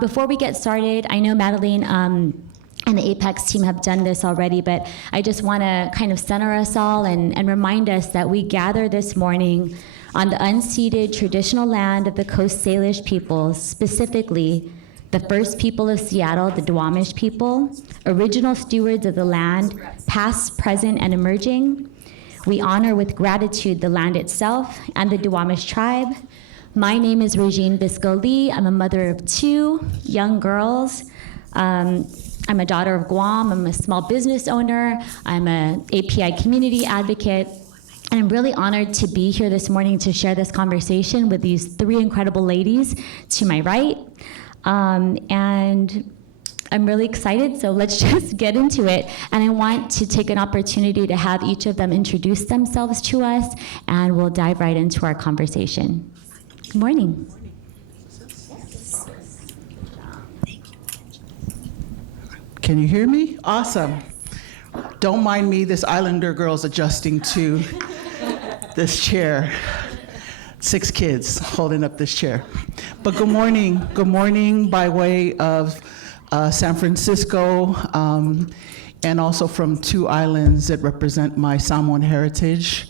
Before we get started, I know Madeline and the APAICS team have done this already, but I just want to kind of center us all and remind us that we gather this morning on the unceded traditional land of the Coast Salish peoples, specifically the first people of Seattle, the Duwamish people, original stewards of the land, past, present, and emerging. We honor with gratitude the land itself and the Duwamish tribe. My name is Régine Biscoe. I'm a mother of 2 young girls. I'm a daughter of Guam. I'm a small business owner. I'm an API community advocate. And I'm really honored to be here this morning to share this conversation with these 3 incredible ladies to my right. And I'm really excited, so let's just get into it. And I want to take an opportunity to have each of them introduce themselves to us, and we'll dive right into our conversation. Good morning. Can you hear me? Awesome. Don't mind me, this Islander girl's adjusting to this chair. 6 kids holding up this chair. But good morning. Good morning by way of San Francisco, and also from 2 islands that represent my Samoan heritage.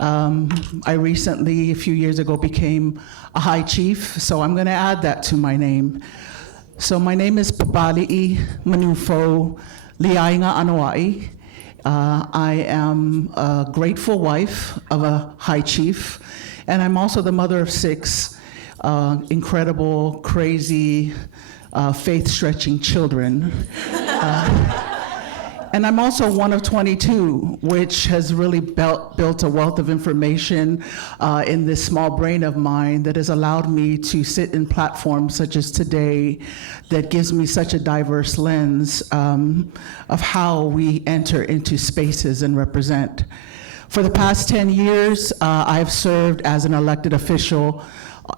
I recently, a few years ago, became a high chief, so I'm gonna add that to my name. So my name is Papali'i Manufou Liaiga-Anoa. I am a grateful wife of a high chief, and I'm also the mother of 6 incredible, crazy, faith-stretching children. And I'm also one of 22, which has really built a wealth of information in this small brain of mine that has allowed me to sit in platforms such as today that gives me such a diverse lens of how we enter into spaces and represent. For the past 10 years, I've served as an elected official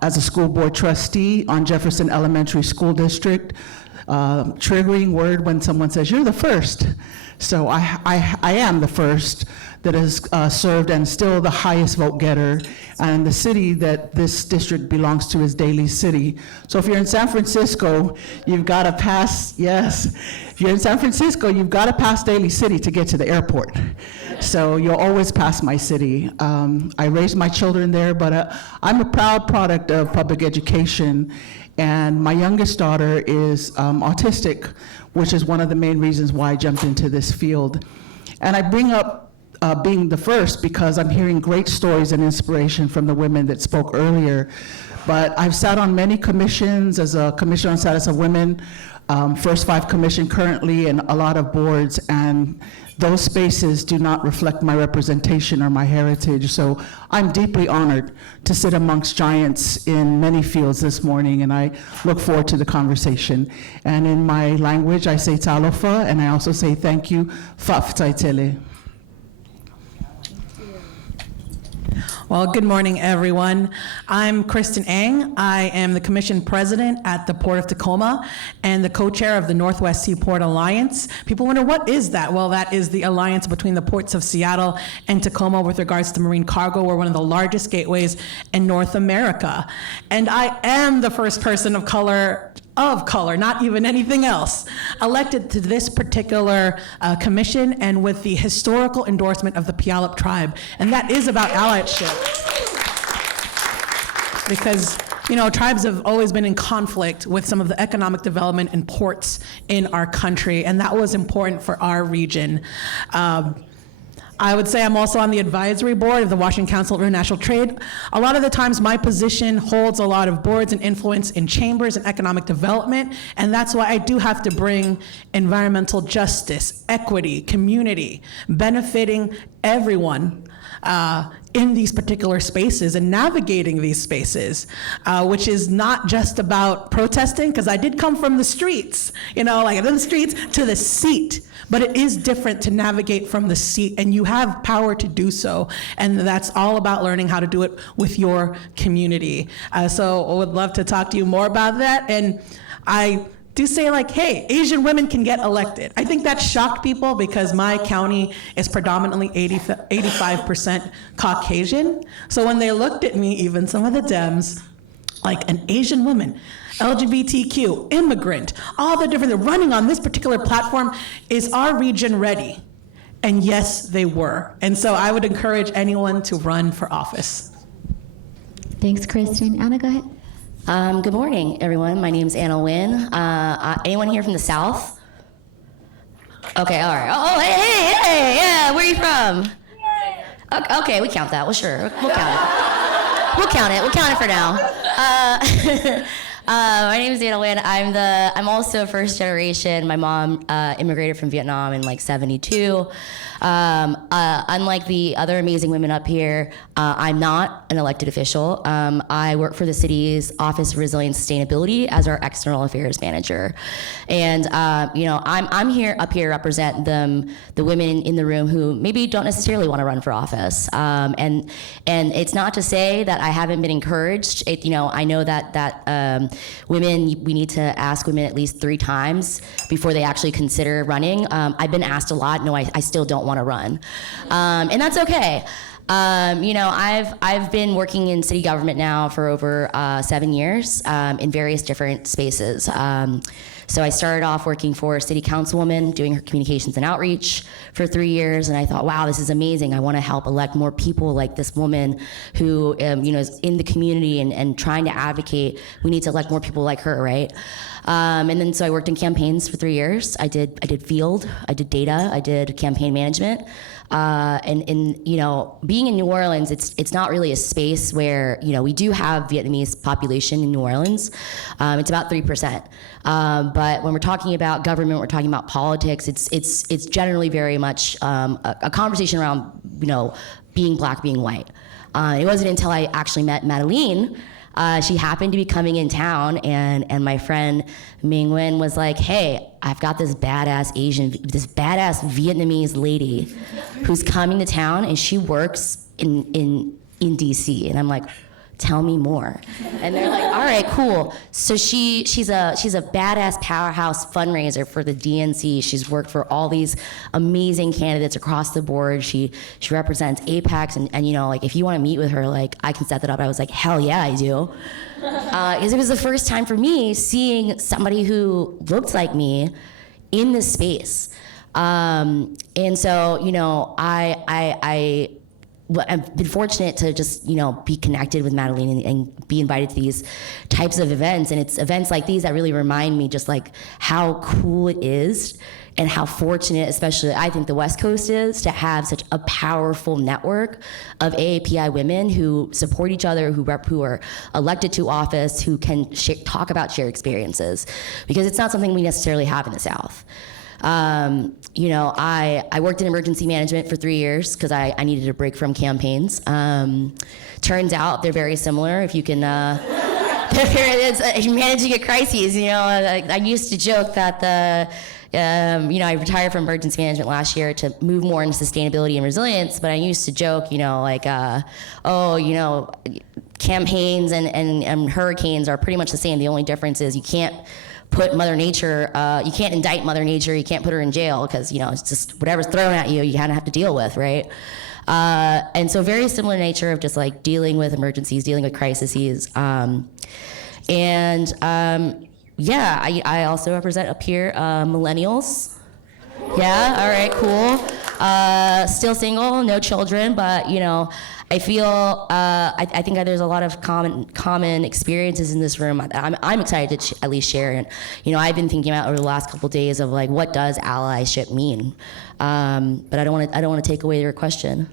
as a school board trustee on Jefferson Elementary School District. Triggering word when someone says, you're the first. So I am the first that has served and still the highest vote getter. And the city that this district belongs to is Daly City. So if you're in San Francisco, you've got to pass, yes. If you're in San Francisco, you've got to pass Daly City to get to the airport. So you'll always pass my city. I raised my children there, but I'm a proud product of public education. And my youngest daughter is autistic, which is one of the main reasons why I jumped into this field. And I bring up being the first because I'm hearing great stories and inspiration from the women that spoke earlier. But I've sat on many commissions as a Commission on Status of Women, First 5 Commission currently, and a lot of boards, and those spaces do not reflect my representation or my heritage. So I'm deeply honored to sit amongst giants in many fields this morning, and I look forward to the conversation. And in my language, I say talofa, and I also say thank you, fa'aftaitele. Well, good morning, everyone. I'm Kristin. I am the Commission President at the Port of Tacoma and the co-chair of the Northwest Seaport Alliance. People wonder, what is that? Well, that is the alliance between the ports of Seattle and Tacoma with regards to marine cargo. We're one of the largest gateways in North America. And I am the first person of color, not even anything else, elected to this particular commission, and with the historical endorsement of the Puyallup tribe. And that is about allyship. Because, you know, tribes have always been in conflict with some of the economic development and ports in our country, and that was important for our region. I would say I'm also on the advisory board of the Washington Council of International Trade. A lot of the times my position holds a lot of boards and influence in chambers and economic development, and that's why I do have to bring environmental justice, equity, community, benefiting everyone in these particular spaces and navigating these spaces, which is not just about protesting, because I did come from the streets, you know, like in the streets to the seat, but it is different to navigate from the seat, and you have power to do so, and that's all about learning how to do it with your community. So I would love to talk to you more about that, and I do say, like, hey, Asian women can get elected. I think that shocked people because my county is predominantly 85% Caucasian. So when they looked at me, even some of the Dems, like an Asian woman, LGBTQ, immigrant, all the different, running on this particular platform. Is our region ready? And yes, they were. And so I would encourage anyone to run for office. Thanks, Kristin. Anna, go ahead. Good morning, everyone. My name is Nguyen. Anyone here from the South? Okay, all right. Oh, hey, yeah, where are you from? Okay, we count that. Well, sure, we'll count it. We'll count it for now. My name is Nguyen. I'm also first generation. My mom immigrated from Vietnam in like 72. Unlike the other amazing women up here, I'm not an elected official. I work for the city's Office of Resilience and Sustainability as our external affairs manager. And I'm up here to represent the women in the room who maybe don't necessarily want to run for office. And it's not to say that I haven't been encouraged. I know that women, we need to ask women at least 3 times before they actually consider running. I've been asked a lot. No, I still don't want to run. And that's okay. I've been working in city government now for over 7 years in various different spaces. So I started off working for a city councilwoman, doing her communications and outreach for 3 years, and I thought, wow, this is amazing. I want to help elect more people like this woman who, is in the community and trying to advocate. We need to elect more people like her, right? And then so I worked in campaigns for 3 years. I did field, I did data, I did campaign management. And being in New Orleans, it's not really a space where, we do have Vietnamese population in New Orleans. It's about 3%. But when we're talking about government, we're talking about politics, it's generally very much a conversation around, being black, being white. It wasn't until I actually met Madeline. She happened to be coming in town, and my friend Nguyen was like, hey, I've got this badass Vietnamese lady who's coming to town, and she works in DC. And I'm like, tell me more. And they're like, all right, cool. So she's a badass powerhouse fundraiser for the DNC. She's worked for all these amazing candidates across the board. She represents APAICS, and if you want to meet with her, I can set that up. I was like, hell yeah, I do. Because it was the first time for me seeing somebody who looked like me in this space. And so, I've been fortunate to just, be connected with Madeline and be invited to these types of events. And it's events like these that really remind me just how cool it is and how fortunate, especially I think the West Coast is, to have such a powerful network of AAPI women who support each other, who are elected to office, who can talk about shared experiences. Because it's not something we necessarily have in the South. I worked in emergency management for 3 years because I needed a break from campaigns. Turns out they're very similar if you can, managing a crisis, I used to joke that I retired from emergency management last year to move more into sustainability and resilience, but I used to joke, campaigns and hurricanes are pretty much the same. The only difference is you can't put Mother Nature, you can't indict Mother Nature, you can't put her in jail because, it's just whatever's thrown at you, you kind of have to deal with, right? And so very similar nature of just dealing with emergencies, dealing with crises. I also represent up here millennials. Yeah, all right, cool. Still single, no children, but, I feel, I think that there's a lot of common experiences in this room. I'm excited to at least share. And, I've been thinking about over the last couple of days of what does allyship mean? But I don't want to take away your question.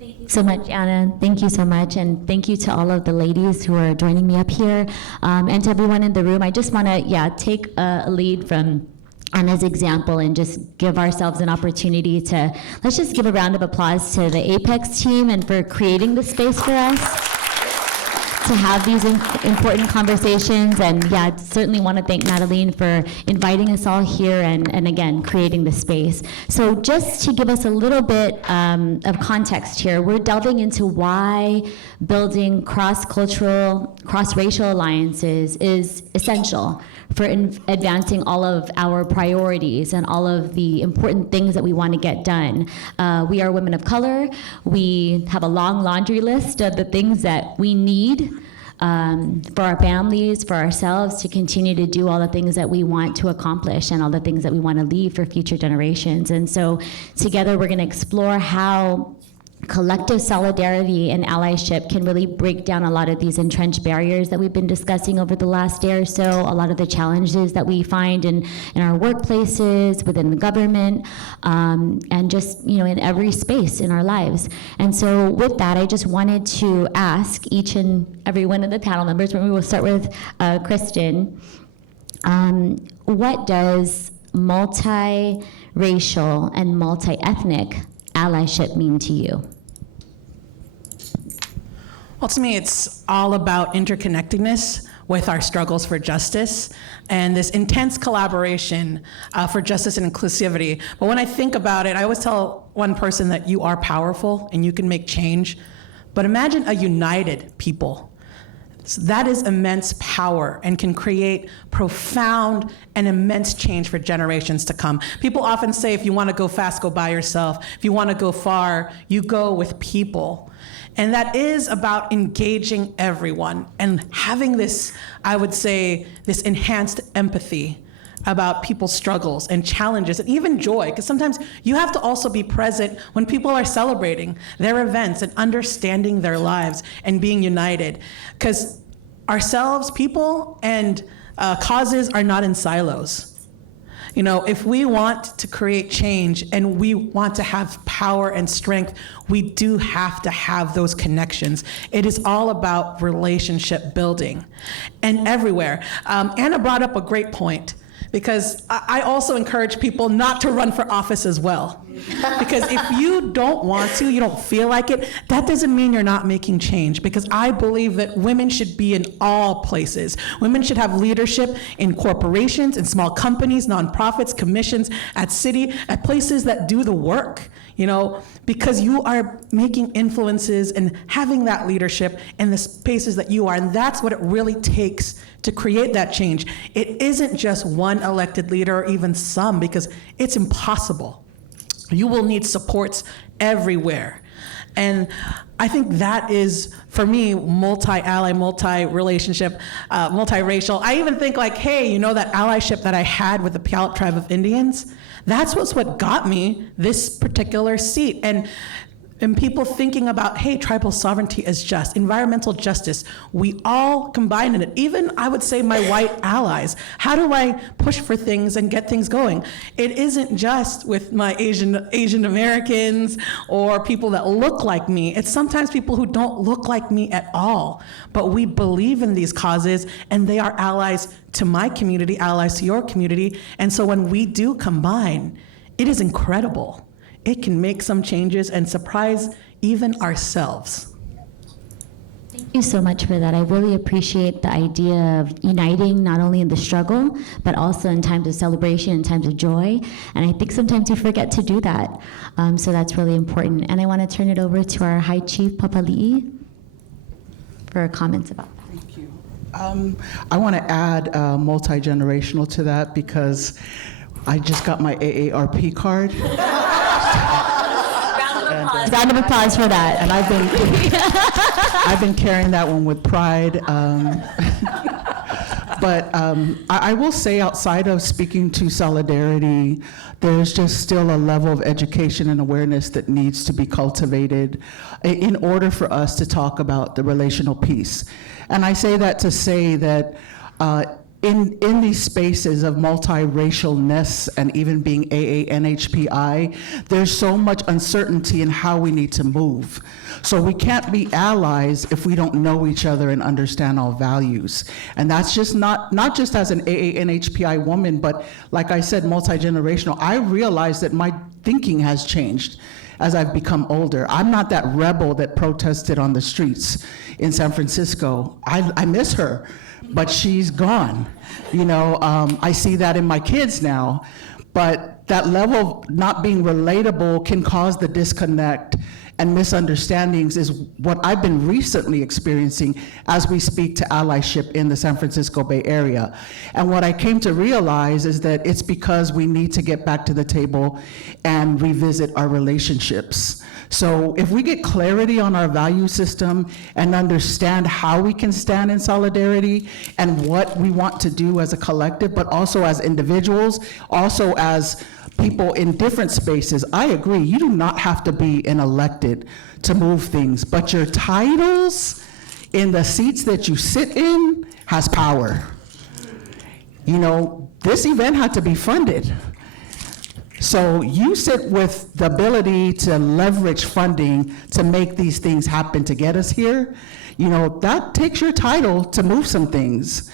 Thank you so much, Anna. Thank you so much. And thank you to all of the ladies who are joining me up here. And to everyone in the room, I just want to, take a lead from Anna's example and just give ourselves an opportunity to, let's just give a round of applause to the APAICS team and for creating the space for us to have these important conversations. And certainly want to thank Madeline for inviting us all here and again, creating the space. So just to give us a little bit of context here, we're delving into why building cross-cultural, cross-racial alliances is essential for advancing all of our priorities and all of the important things that we want to get done. We are women of color. We have a long laundry list of the things that we need for our families, for ourselves, to continue to do all the things that we want to accomplish and all the things that we want to leave for future generations. And so together we're going to explore how collective solidarity and allyship can really break down a lot of these entrenched barriers that we've been discussing over the last day or so, a lot of the challenges that we find in our workplaces, within the government, and just, in every space in our lives. And so with that, I just wanted to ask each and every one of the panel members, we will start with Kristin, what does multiracial and multi-ethnic allyship mean to you? Well, to me, it's all about interconnectedness with our struggles for justice and this intense collaboration for justice and inclusivity. But when I think about it, I always tell one person that you are powerful and you can make change. But imagine a united people. So that is immense power and can create profound and immense change for generations to come. People often say, if you want to go fast, go by yourself. If you want to go far, you go with people. And that is about engaging everyone and having this, I would say, this enhanced empathy about people's struggles and challenges and even joy, because sometimes you have to also be present when people are celebrating their events and understanding their lives and being united. Because ourselves, people, and causes are not in silos. If we want to create change and we want to have power and strength, we do have to have those connections. It is all about relationship building and everywhere. Anna brought up a great point, because I also encourage people not to run for office as well. Because if you don't want to, you don't feel like it, that doesn't mean you're not making change. Because I believe that women should be in all places. Women should have leadership in corporations, in small companies, nonprofits, commissions, at city, at places that do the work. Because you are making influences and having that leadership in the spaces that you are. And that's what it really takes to create that change. It isn't just one elected leader or even some, because it's impossible. You will need supports everywhere. And I think that is, for me, multi-ally, multi-relationship, multiracial. I even think that allyship that I had with the Puyallup Tribe of Indians, that's what got me this particular seat. And people thinking about, hey, tribal sovereignty is just, environmental justice, we all combine in it. Even, I would say, my white allies. How do I push for things and get things going? It isn't just with my Asian Americans or people that look like me. It's sometimes people who don't look like me at all. But we believe in these causes, and they are allies to my community, allies to your community. And so when we do combine, it is incredible. It can make some changes and surprise even ourselves. Thank you so much for that. I really appreciate the idea of uniting not only in the struggle, but also in times of celebration and times of joy. And I think sometimes we forget to do that. So that's really important. And I want to turn it over to our High Chief Papali'i for comments about that. Thank you. I want to add multi-generational to that, because I just got my AARP card. Round of applause for that. And I've been carrying that one with pride. But I will say, outside of speaking to solidarity, there's just still a level of education and awareness that needs to be cultivated in order for us to talk about the relational piece. And I say that to say that in these spaces of multiracialness and even being AANHPI, there's so much uncertainty in how we need to move. So we can't be allies if we don't know each other and understand our values. And that's just not just as an AANHPI woman, but like I said, multi-generational. I realize that my thinking has changed as I've become older. I'm not that rebel that protested on the streets in San Francisco. I miss her, but she's gone. I see that in my kids now, but that level of not being relatable can cause the disconnect and misunderstandings is what I've been recently experiencing as we speak to allyship in the San Francisco Bay Area. And what I came to realize is that it's because we need to get back to the table and revisit our relationships. So if we get clarity on our value system and understand how we can stand in solidarity and what we want to do as a collective, but also as individuals, also as people in different spaces, I agree, you do not have to be an elected to move things, but your titles in the seats that you sit in has power. You know, this event had to be funded. So you sit with the ability to leverage funding to make these things happen to get us here. You know, that takes your title to move some things.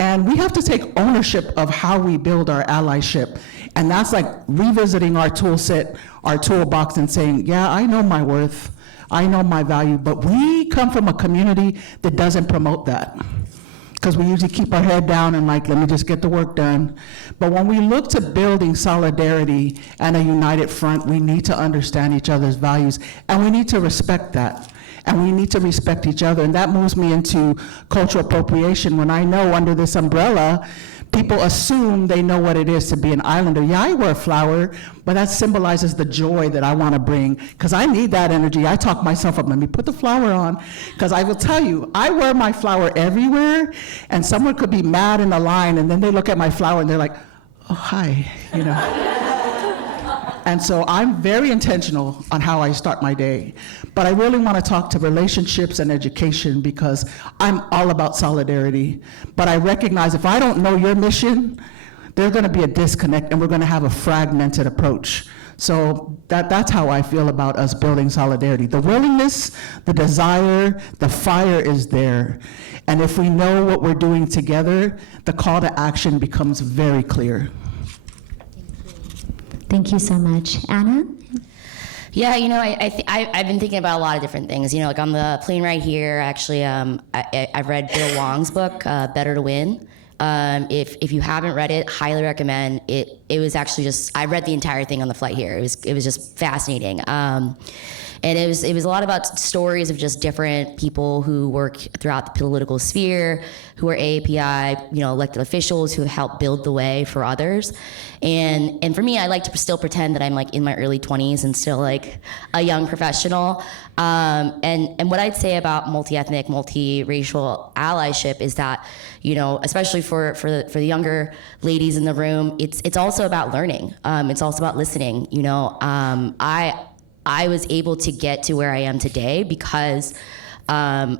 And we have to take ownership of how we build our allyship. And that's like revisiting our tool set, our toolbox, and saying, yeah, I know my worth, I know my value, but we come from a community that doesn't promote that. Because we usually keep our head down and like, let me just get the work done. But when we look to building solidarity and a united front, we need to understand each other's values, and we need to respect that. And we need to respect each other. And that moves me into cultural appropriation, when I know under this umbrella, people assume they know what it is to be an islander. Yeah, I wear a flower, but that symbolizes the joy that I want to bring, because I need that energy. I talk myself up, let me put the flower on, because I will tell you, I wear my flower everywhere, and someone could be mad in the line, and then they look at my flower and they're like, oh, hi, you know. And so I'm very intentional on how I start my day. But I really want to talk to relationships and education, because I'm all about solidarity. But I recognize if I don't know your mission, there's going to be a disconnect, and we're going to have a fragmented approach. So that's how I feel about us building solidarity. The willingness, the desire, the fire is there. And if we know what we're doing together, the call to action becomes very clear. Thank you so much. Anna? Yeah, you know, I've been thinking about a lot of different things. You know, like on the plane right here, actually, I've read Bill Wong's book, Better to Win. If you haven't read it, highly recommend it. It was actually just, I read the entire thing on the flight here. It was just fascinating. And it was a lot about stories of just different people who work throughout the political sphere, who are AAPI, you know, elected officials who help build the way for others. And for me, I like to still pretend that I'm like in my early 20s and still like a young professional. And what I'd say about multi-ethnic, multiracial allyship is that, you know, especially for the younger ladies in the room, it's also about learning. It's also about listening. You know, I was able to get to where I am today because I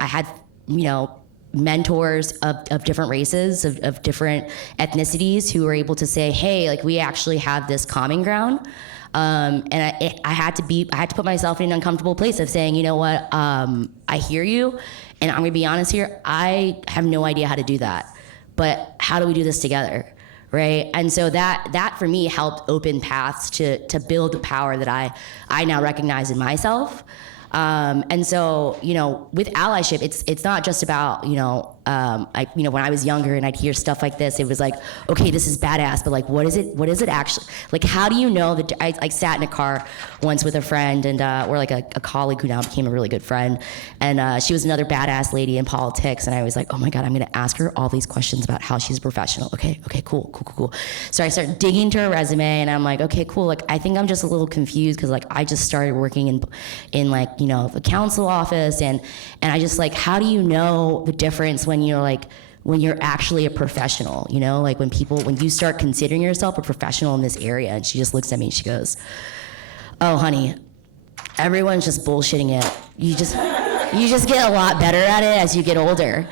had, you know, mentors of different races, of different ethnicities who were able to say, hey, like we actually have this common ground. And I had to put myself in an uncomfortable place of saying, you know what, I hear you, and I'm gonna be honest here, I have no idea how to do that, but how do we do this together? Right, and so that for me helped open paths to build the power that I now recognize in myself. And so, you know, with allyship, it's not just about, you know, when I was younger and I'd hear stuff like this, it was like, okay, this is badass, but like, what is it actually, like, how do you know that, I sat in a car once with a friend and, or like a colleague who now became a really good friend. And she was another badass lady in politics. And I was like, oh my God, I'm going to ask her all these questions about how she's a professional. Okay, cool. So I started digging into her resume and I'm like, okay, cool. Like, I think I'm just a little confused because like, I just started working in like, you know, the council office. And I just like, how do you know the difference when you're actually a professional, you know, like when you start considering yourself a professional in this area? And she just looks at me and she goes, oh, honey, everyone's just bullshitting it. You just get a lot better at it as you get older.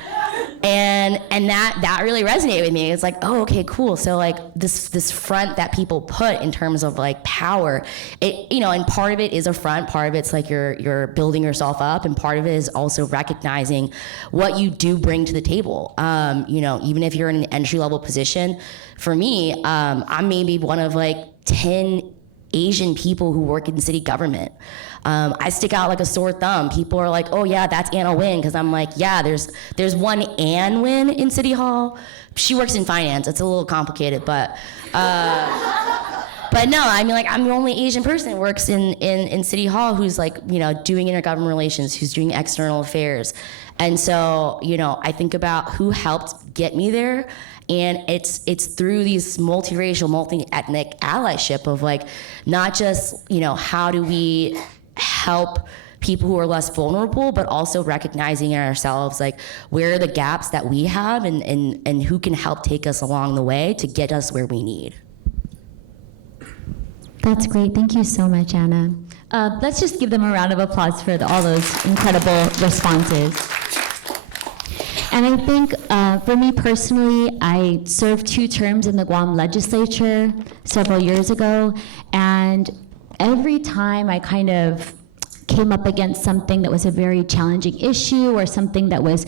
And that really resonated with me. It's like, oh, okay, cool. So like this front that people put in terms of like power, it, you know, and part of it is a front, part of it's like you're building yourself up, and part of it is also recognizing what you do bring to the table. You know, even if you're in an entry level position, for me, I'm maybe one of like 10 Asian people who work in city government. I stick out like a sore thumb. People are like, oh yeah, that's Anna Nguyen, because I'm like, yeah, there's one Ann Nguyen in City Hall. She works in finance. It's a little complicated, but But no, I mean, like, I'm the only Asian person that works in City Hall who's like, you know, doing intergovernmental relations, who's doing external affairs. And so, you know, I think about who helped get me there. And it's through these multiracial, multi-ethnic allyship of like, not just, you know, how do we help people who are less vulnerable, but also recognizing in ourselves, like, where are the gaps that we have and who can help take us along the way to get us where we need. That's great. Thank you so much, Anna. Let's just give them a round of applause for all those incredible responses. And I think for me personally, I served 2 terms in the Guam legislature several years ago, and every time I kind of came up against something that was a very challenging issue or something that was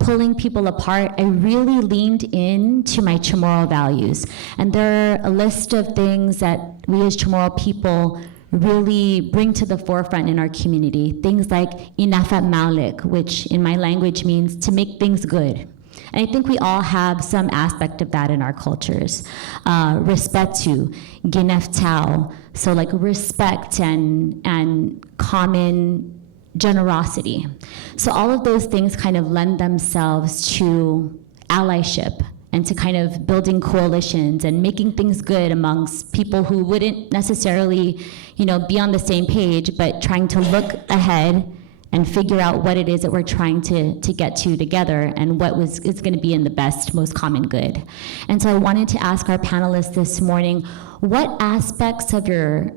pulling people apart, I really leaned into my Chamorro values. And there are a list of things that we as Chamorro people really bring to the forefront in our community. Things like inafa malik, which in my language means to make things good. And I think we all have some aspect of that in our cultures. Respetu, ginef tau, so like respect and common generosity. So all of those things kind of lend themselves to allyship and to kind of building coalitions and making things good amongst people who wouldn't necessarily, you know, be on the same page, but trying to look ahead and figure out what it is that we're trying to get to together and what is going to be in the best, most common good. And so I wanted to ask our panelists this morning, what aspects of your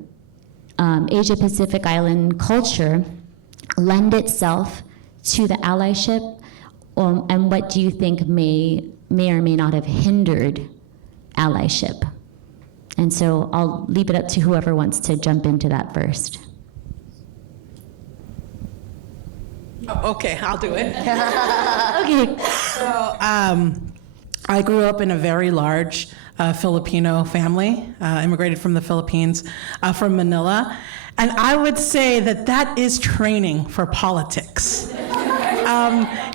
Asia Pacific Island culture lend itself to the allyship, and what do you think may or may not have hindered allyship? And so I'll leave it up to whoever wants to jump into that first. Oh, okay, I'll do it. Okay. So I grew up in a very large Filipino family, immigrated from the Philippines, from Manila. And I would say that is training for politics.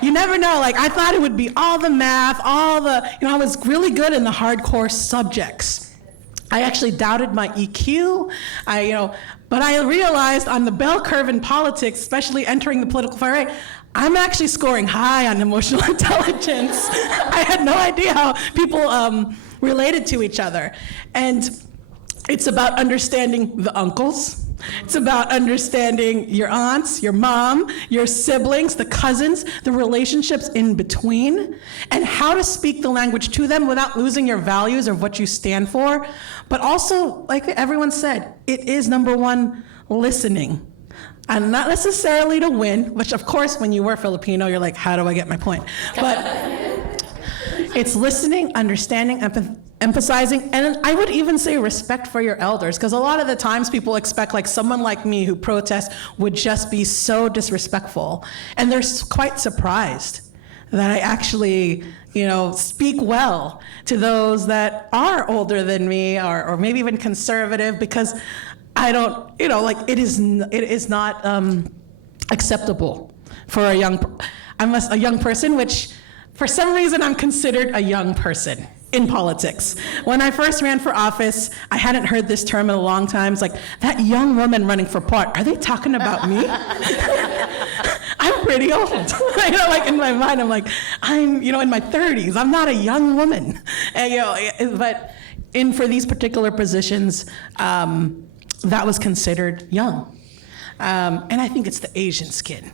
You never know, like, I thought it would be all the math, I was really good in the hardcore subjects. I actually doubted my EQ, but I realized on the bell curve in politics, especially entering the political fray, I'm actually scoring high on emotional intelligence. I had no idea how people related to each other. And it's about understanding the uncles. It's about understanding your aunts, your mom, your siblings, the cousins, the relationships in between, and how to speak the language to them without losing your values or what you stand for. But also, like everyone said, it is number one, listening. And not necessarily to win, which of course, when you were Filipino, you're like, how do I get my point? But it's listening, understanding, emphasizing, and I would even say respect for your elders, because a lot of the times people expect like someone like me who protests would just be so disrespectful, and they're quite surprised that I actually, speak well to those that are older than me or maybe even conservative, because I don't, it is not acceptable for a young person, which for some reason I'm considered a young person in politics. When I first ran for office, I hadn't heard this term in a long time. It's like, that young woman running for part, are they talking about me? I'm pretty old. Like in my mind, I'm like, I'm, in my 30s. I'm not a young woman. And, but for these particular positions, that was considered young. And I think it's the Asian skin.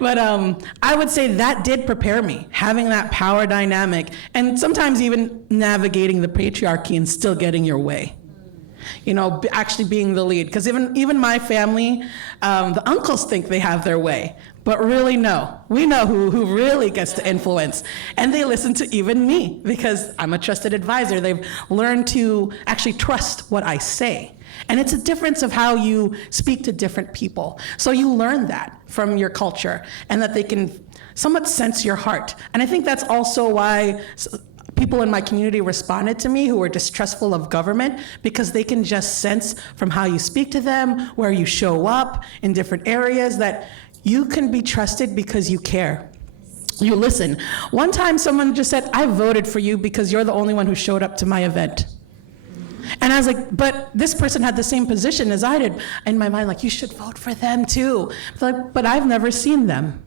But I would say that did prepare me, having that power dynamic, and sometimes even navigating the patriarchy and still getting your way. Actually being the lead. Because even my family, the uncles think they have their way, but really no. We know who really gets to influence. And they listen to even me, because I'm a trusted advisor. They've learned to actually trust what I say. And it's a difference of how you speak to different people. So you learn that from your culture, and that they can somewhat sense your heart. And I think that's also why people in my community responded to me who were distrustful of government, because they can just sense from how you speak to them, where you show up in different areas, that you can be trusted because you care. You listen. One time someone just said, I voted for you because you're the only one who showed up to my event. And I was like, but this person had the same position as I did. In my mind, like, you should vote for them too. But I've never seen them.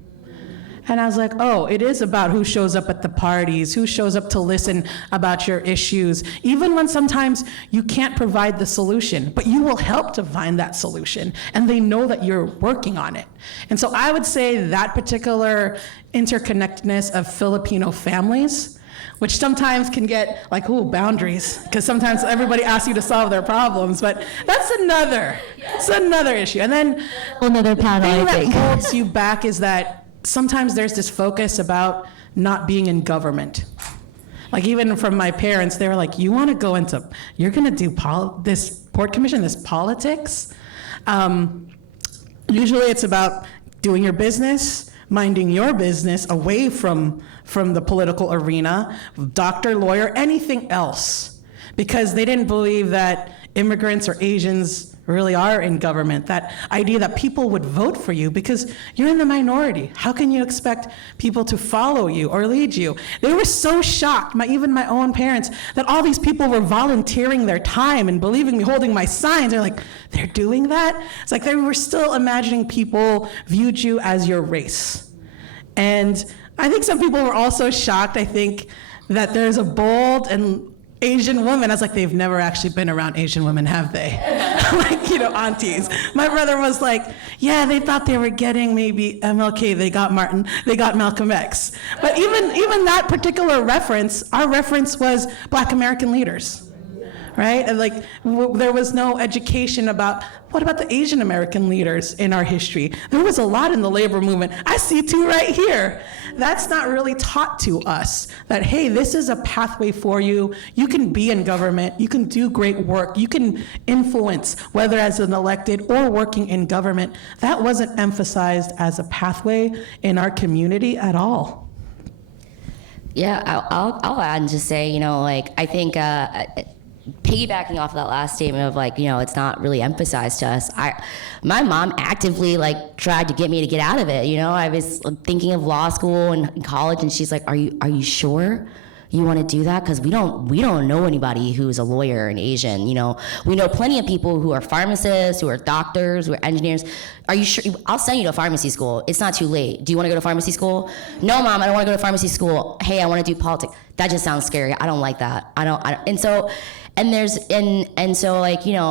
And I was like, oh, it is about who shows up at the parties, who shows up to listen about your issues, even when sometimes you can't provide the solution, but you will help to find that solution, and they know that you're working on it. And so I would say that particular interconnectedness of Filipino families, which sometimes can get like, ooh, boundaries, because sometimes everybody asks you to solve their problems, but that's another issue. And then Another panel, the I thing think. that holds you back is that sometimes there's this focus about not being in government. Like even from my parents, they were like, you're gonna do this Port Commission, this politics? Usually it's about doing your business, minding your business away from the political arena, doctor, lawyer, anything else. Because they didn't believe that immigrants or Asians really are in government, that idea that people would vote for you because you're in the minority. How can you expect people to follow you or lead you? They were so shocked, even my own parents, that all these people were volunteering their time and believing me, holding my signs. They're like, they're doing that? It's like they were still imagining people viewed you as your race. And I think some people were also shocked, I think, that there's a bold and Asian woman. I was like, they've never actually been around Asian women, have they? Like, aunties. My brother was like, yeah, they thought they were getting maybe MLK, they got Malcolm X. But even that particular reference, our reference was Black American leaders, right? And like, there was no education about, what about the Asian American leaders in our history? There was a lot in the labor movement. I see two right here. That's not really taught to us, that, hey, this is a pathway for you. You can be in government. You can do great work. You can influence, whether as an elected or working in government. That wasn't emphasized as a pathway in our community at all. Yeah, I'll add and just say, I think piggybacking off of that last statement of it's not really emphasized to us. My mom actively tried to get me to get out of it. I was thinking of law school and college, and she's like, "Are you sure you want to do that? Because we don't know anybody who's a lawyer and Asian. We know plenty of people who are pharmacists, who are doctors, who are engineers. Are you sure? I'll send you to pharmacy school. It's not too late. Do you want to go to pharmacy school? No, Mom, I don't want to go to pharmacy school. Hey, I want to do politics. That just sounds scary. I don't like that. I don't. And so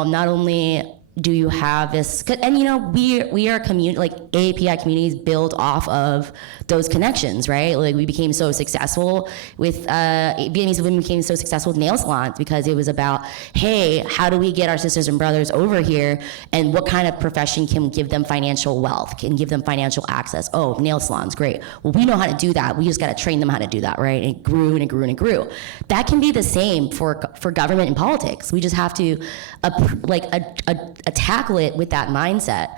not only do you have this, and we are community, API communities build off of those connections, right? We became so successful with Vietnamese women became so successful with nail salons because it was about, hey, how do we get our sisters and brothers over here, and what kind of profession can give them financial wealth, can give them financial access? Oh, nail salons, great. Well, we know how to do that. We just got to train them how to do that, right? And it grew and it grew and it grew. That can be the same for government and politics. We just have to tackle it with that mindset.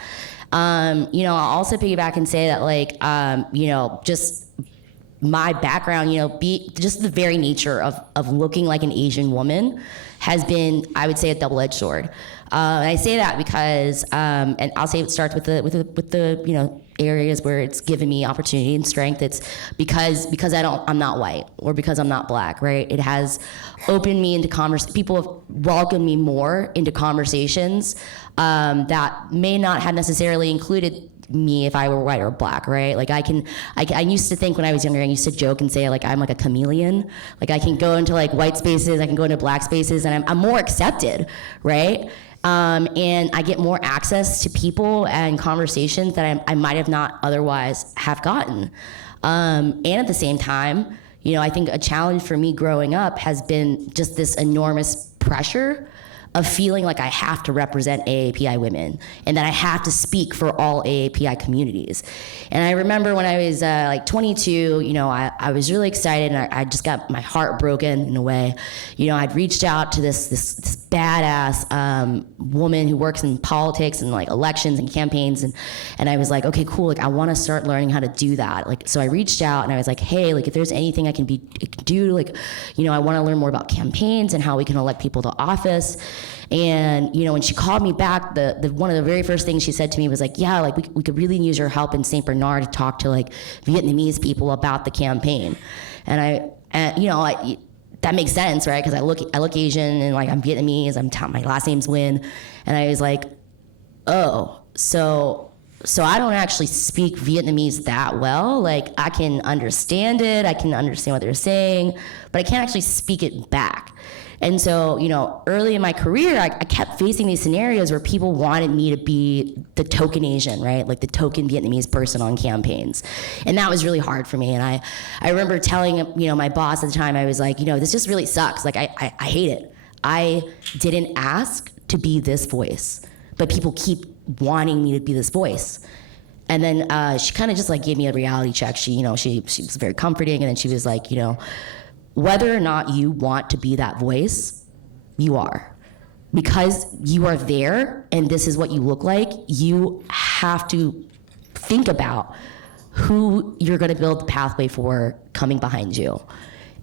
I'll also piggyback and say that just my background, just the very nature of looking like an Asian woman has been, I would say, a double-edged sword. And I say that because, and I'll say it starts with the areas where it's given me opportunity and strength. It's because I'm not white, or because I'm not Black, right? It has opened me into people have welcomed me more into conversations that may not have necessarily included me if I were white or Black, right? I used to think when I was younger, I used to joke and say I'm like a chameleon. I can go into white spaces, I can go into Black spaces, and I'm more accepted, right? And I get more access to people and conversations that I might have not otherwise have gotten. And at the same time, I think a challenge for me growing up has been just this enormous pressure of feeling like I have to represent AAPI women and that I have to speak for all AAPI communities. And I remember when I was 22, I was really excited, and I just got my heart broken in a way. I'd reached out to this badass woman who works in politics and elections and campaigns, and I was like, okay, cool, I want to start learning how to do that. So I reached out and I was like, hey, if there's anything I can do, I want to learn more about campaigns and how we can elect people to office. And when she called me back, the one of the very first things she said to me was yeah, we could really use your help in St. Bernard to talk to Vietnamese people about the campaign. And that makes sense, right? Because I look Asian and like I'm Vietnamese. My last name's Nguyen, and I was like, oh, so I don't actually speak Vietnamese that well. Like I can understand it, I can understand what they're saying, but I can't actually speak it back. And so, early in my career, I kept facing these scenarios where people wanted me to be the token Asian, right? Like the token Vietnamese person on campaigns. And that was really hard for me. And I remember telling, my boss at the time, I was like, this just really sucks. Like, I hate it. I didn't ask to be this voice, but people keep wanting me to be this voice. And then she kind of just like gave me a reality check. She was very comforting. And then she was like, whether or not you want to be that voice, you are. Because you are there and this is what you look like, you have to think about who you're gonna build the pathway for coming behind you.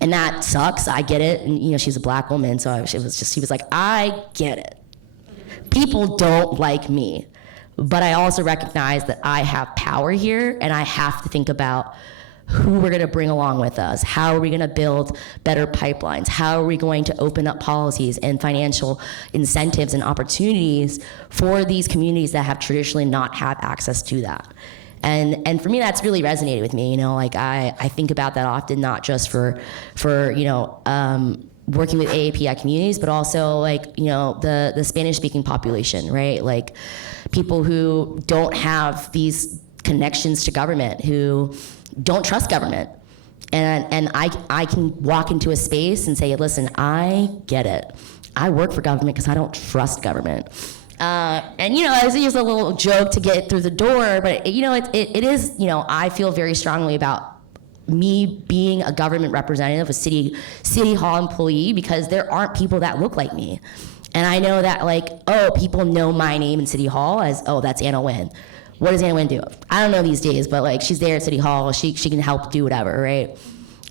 And that sucks, I get it. And she's a Black woman, so she was like, I get it. People don't like me, but I also recognize that I have power here and I have to think about who we're going to bring along with us. How are we going to build better pipelines? How are we going to open up policies and financial incentives and opportunities for these communities that have traditionally not had access to that? And for me, that's really resonated with me. Like I think about that often, not just for working with AAPI communities, but also like, the Spanish-speaking population, right? Like people who don't have these connections to government, who don't trust government. And I can walk into a space and say, listen, I get it. I work for government because I don't trust government. It's just a little joke to get through the door, but it is, I feel very strongly about me being a government representative, a city hall employee, because there aren't people that look like me. And I know that people know my name in City Hall as, oh, that's Anna Nguyen. What does Anna Nguyen do? I don't know these days, but like she's there at City Hall, she can help do whatever, right?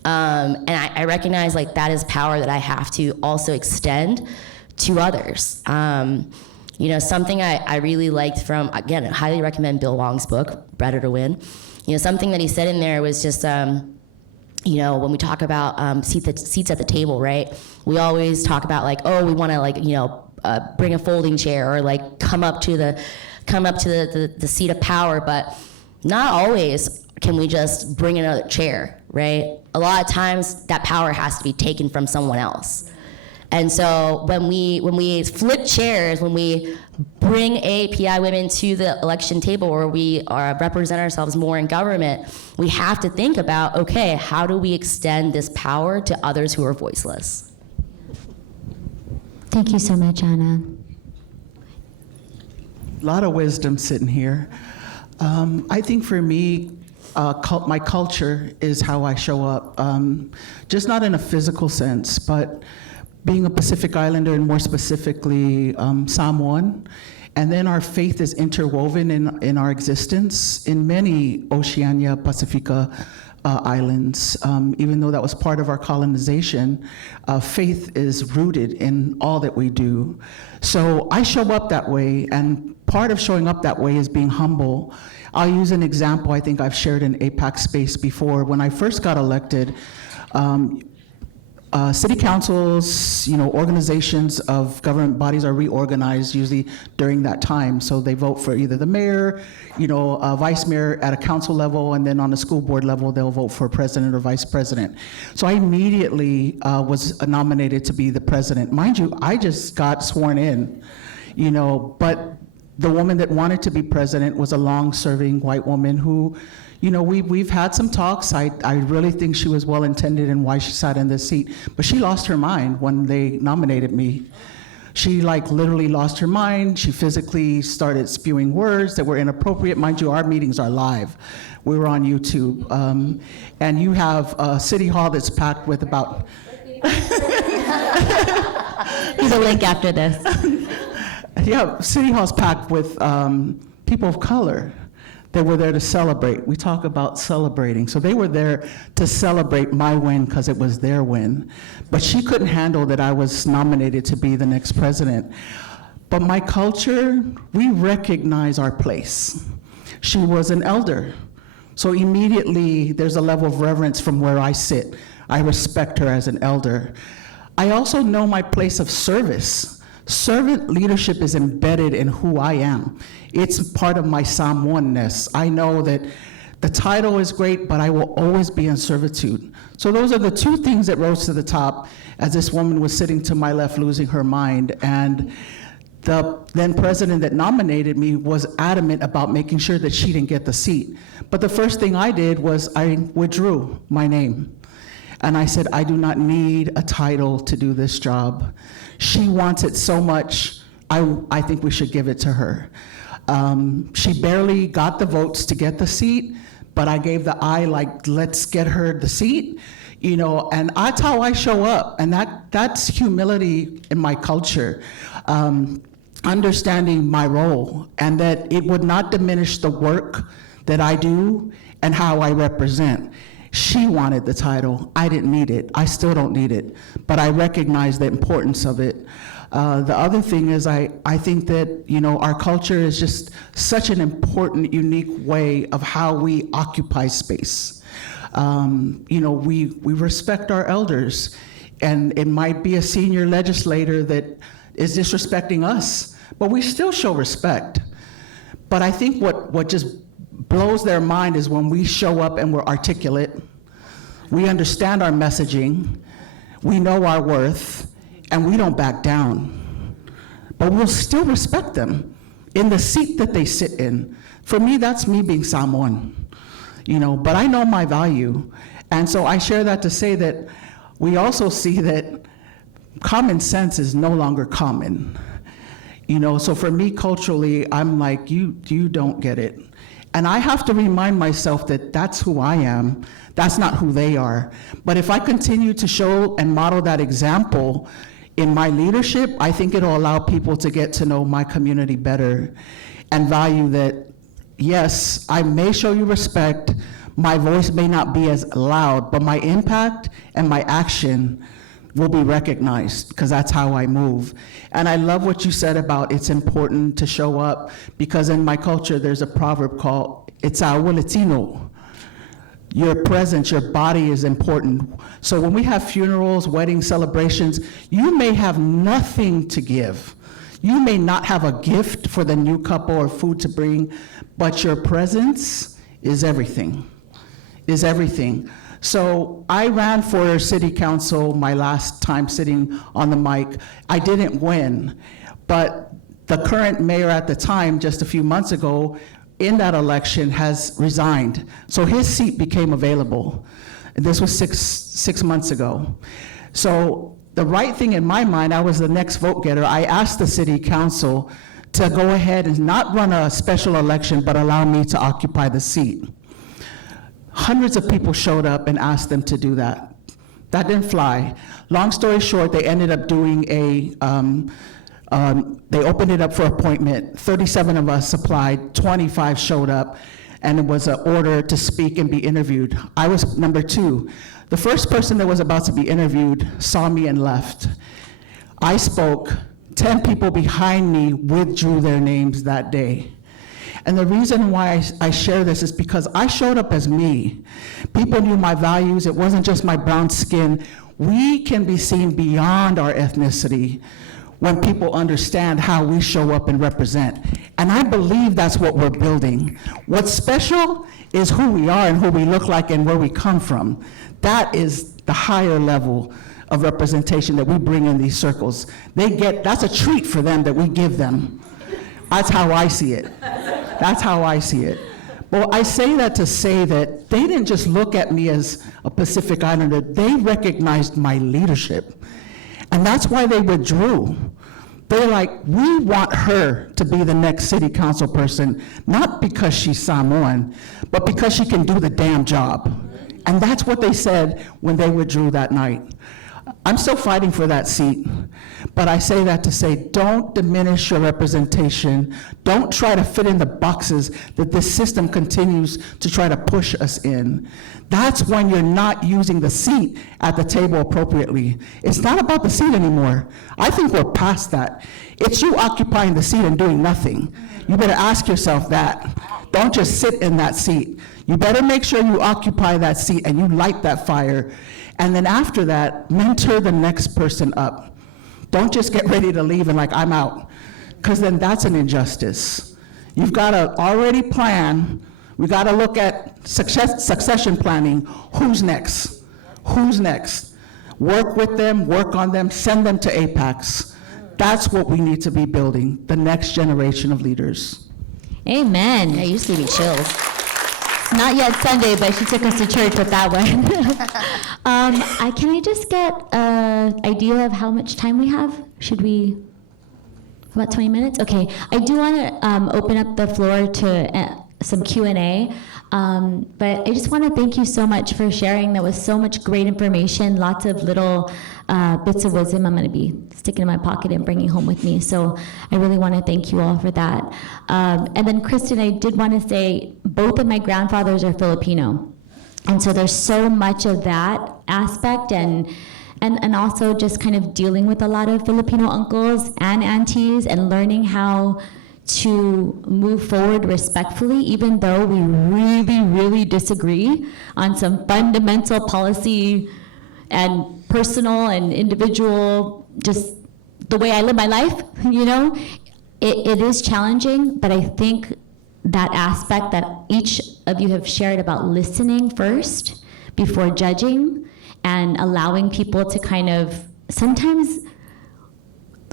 And I recognize like that is power that I have to also extend to others. Something I really liked from, again, I highly recommend Bill Wong's book, Better to Win. Something that he said in there was just, when we talk about seats at the table, right? We always talk about like, oh, we want to bring a folding chair or like come up to the seat of power, but not always can we just bring another chair, right? A lot of times that power has to be taken from someone else. And so when we flip chairs, when we bring API women to the election table or we represent ourselves more in government, we have to think about, okay, how do we extend this power to others who are voiceless? Thank you so much, Anna. A lot of wisdom sitting here. I think for me, my culture is how I show up, just not in a physical sense, but being a Pacific Islander and more specifically Samoan. And then our faith is interwoven in our existence in many Oceania, Pacifica islands. Even though that was part of our colonization, faith is rooted in all that we do. So I show up that way, and part of showing up that way is being humble. I'll use an example I think I've shared in APAICS space before. When I first got elected, city councils, organizations of government bodies are reorganized usually during that time. So they vote for either the mayor, vice mayor at a council level, and then on the school board level, they'll vote for president or vice president. So I immediately was nominated to be the president. Mind you, I just got sworn in, but the woman that wanted to be president was a long-serving white woman who, we've had some talks. I really think she was well-intended in why she sat in this seat, but she lost her mind when they nominated me. She literally lost her mind. She physically started spewing words that were inappropriate. Mind you, our meetings are live. We were on YouTube. And you have a city hall that's packed with about... There's a link after this. Yeah, City Hall's packed with people of color that were there to celebrate. We talk about celebrating. So they were there to celebrate my win because it was their win. But she couldn't handle that I was nominated to be the next president. But my culture, we recognize our place. She was an elder. So immediately there's a level of reverence from where I sit. I respect her as an elder. I also know my place of service. Servant leadership is embedded in who I am. It's part of my Samoan-ness. I know that the title is great, but I will always be in servitude. So those are the two things that rose to the top as this woman was sitting to my left losing her mind. And the then president that nominated me was adamant about making sure that she didn't get the seat. But the first thing I did was I withdrew my name. And I said, I do not need a title to do this job. She wants it so much, I think we should give it to her. She barely got the votes to get the seat, but I gave the eye, like, let's get her the seat, you know, and that's how I show up. And that's humility in my culture, understanding my role, and that it would not diminish the work that I do and how I represent. She wanted the title. I didn't need it. I still don't need it, but I recognize the importance of it. The other thing is I think that, you know, our culture is just such an important, unique way of how we occupy space. You know, we respect our elders, and it might be a senior legislator that is disrespecting us, but we still show respect. But I think what just blows their mind is when we show up and we're articulate, we understand our messaging, we know our worth, and we don't back down. But we'll still respect them in the seat that they sit in. For me, that's me being Samoan, you know, but I know my value. And so I share that to say that we also see that common sense is no longer common. You know, so for me culturally, I'm like, you don't get it. And I have to remind myself that that's who I am. That's not who they are. But if I continue to show and model that example in my leadership, I think it'll allow people to get to know my community better and value that, yes, I may show you respect, my voice may not be as loud, but my impact and my action will be recognized, because that's how I move. And I love what you said about it's important to show up, because in my culture there's a proverb called, it's our Latino. Your presence, your body is important. So when we have funerals, weddings, celebrations, you may have nothing to give. You may not have a gift for the new couple or food to bring, but your presence is everything, is everything. So I ran for city council my last time sitting on the mic. I didn't win, but the current mayor at the time, just a few months ago, in that election has resigned. So his seat became available. This was six months ago. So the right thing in my mind, I was the next vote getter. I asked the city council to go ahead and not run a special election, but allow me to occupy the seat. Hundreds of people showed up and asked them to do that. That didn't fly. Long story short, they ended up doing they opened it up for appointment. 37 of us applied, 25 showed up, and it was an order to speak and be interviewed. I was number 2. The first person that was about to be interviewed saw me and left. I spoke, 10 people behind me withdrew their names that day. And the reason why I share this is because I showed up as me. People knew my values. It wasn't just my brown skin. We can be seen beyond our ethnicity when people understand how we show up and represent. And I believe that's what we're building. What's special is who we are and who we look like and where we come from. That is the higher level of representation that we bring in these circles. That's a treat for them that we give them. That's how I see it. That's how I see it. Well, I say that to say that they didn't just look at me as a Pacific Islander, they recognized my leadership. And that's why they withdrew. They're like, we want her to be the next city council person, not because she's Samoan, but because she can do the damn job. And that's what they said when they withdrew that night. I'm still fighting for that seat, but I say that to say, don't diminish your representation. Don't try to fit in the boxes that this system continues to try to push us in. That's when you're not using the seat at the table appropriately. It's not about the seat anymore. I think we're past that. It's you occupying the seat and doing nothing. You better ask yourself that. Don't just sit in that seat. You better make sure you occupy that seat and you light that fire. And then after that, mentor the next person up. Don't just get ready to leave and like, I'm out, because then that's an injustice. You've got to already plan. We got to look at succession planning. Who's next? Who's next? Work with them, work on them, send them to APAICS. That's what we need to be building, the next generation of leaders. Amen. Yeah, you just gave me chills. It's not yet Sunday, but she took us to church with that one. Can I just get an idea of how much time we have? Should we? About 20 minutes? Okay. I do want to open up the floor to some Q&A, but I just want to thank you so much for sharing. That was so much great information, lots of little bits of wisdom I'm going to be sticking in my pocket and bringing home with me. So I really want to thank you all for that. And then Kristin, I did want to say both of my grandfathers are Filipino. And so there's so much of that aspect and also just kind of dealing with a lot of Filipino uncles and aunties and learning how to move forward respectfully, even though we really, really disagree on some fundamental policy and personal and individual, just the way I live my life, you know? It is challenging, but I think that aspect that each of you have shared about listening first before judging and allowing people to kind of, sometimes